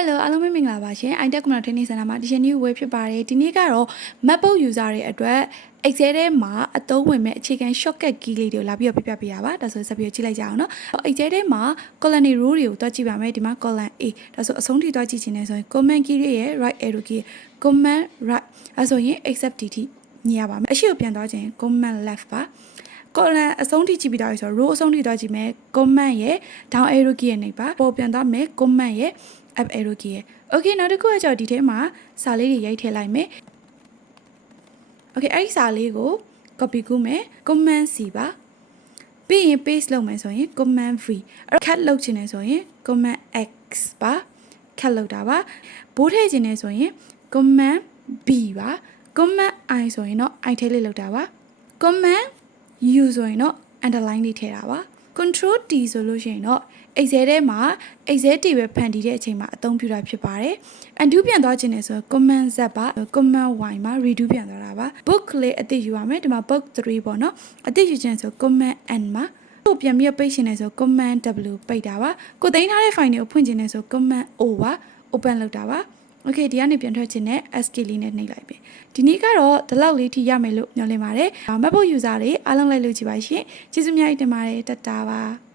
Hello အားလုံးပဲမင်္ဂလာပါရှင် iTech Community Training Center မှာ ဒီနေ့ web ဖြစ်ပါတယ်ဒီနေ့ကတော့ MacBook user တွေအတွက် Excel ထဲမှာအသုံးဝင်မဲ့အခြေခံ shortcut key လေးတွေကိုလာပြီးပြပြပေးရပါဒါဆိုဆက်ပြီးကြည့်လိုက်ကြအောင်နော် Excel ထဲမှာ column row တွေကိုတွက်ကြည့်ပါမယ်ဒီမှာ column A ဒါဆိုအဆုံးထိတွက်ကြည့်ခြင်းနဲ့ဆိုရင် command key ရဲ့ right arrow key command right အဲဆိုရင် accept တီထိညရပါမယ်အရှိကိုပြန်သွားခြင်း command left ပါcolumn အဆုံးထိကြည့်ပြီးတော့ဆိုတော့ row အဆုံးထိသွားကြည့်မယ် command ရဲ့ down arrow key ရဲ့နေပါပေါ်ပြန်သွားမယ် command ရဲ့ up arrow key ရဲ့ okay နောက်တစ်ခုကကြောင့်ဒီထဲမှာစာလေးတွေရိုက်ထည့်လိုက်မယ် okay အဲ့ဒီစာလေးကို copy ကူးမယ် command C ပါပြီးရင် paste လုပ်မယ်ဆိုရင် command V အဲ့ cut လုပ်ချင်တယ်ဆိုရင် command X ပါ cut လုပ်တာပါဘိုးထည့်ချင်တယ်ဆိုရင် command B ပါ command I ဆိုရင်တော့ I ထည့်လေးလုပ်တာပါ command U ဆိုရင်တော့ underline လေးထည့်တာပါ control T ဆိုလို့ရှိရင်တော့ Excel ထဲမှာ Excel တီပဲဖန်တီးတဲ့အချိန်မှာအသုံးပြုတာဖြစ်ပါတယ် undo ပြန်သွားခြင်းနဲ့ဆို command Z ပါ command Y မှာ redo ပြန်သွားတာပါ book လေးအသစ်ယူရမယ်ဒီမှာ book 3ပေါ့နော်အသစ်ယူခြင်းဆို command N မှာကိုပြန်ပြီးပိတ်ရှင်နေဆို command W ပိတ်တာပါကိုသိမ်းထားတဲ့ file တွေကိုဖွင့်ခြင်းနဲ့ဆို command O ပါ open လုပ်တာပါ okay ဒီကနေပြန်ထွက်ခြင်းနဲ့ escape လေးနဲ့နှိပ်လိုက်ပြီဒီနေ့ကတော့ဒီလောက်လေးထိရမယ်လို့ညွှန်လင်းပါတယ် MacBook user တွေအားလုံးလိုက်လို့ကြည့်ပါရှင်ကျေးဇူးများတင်ပါတယ်တတ်တာပါ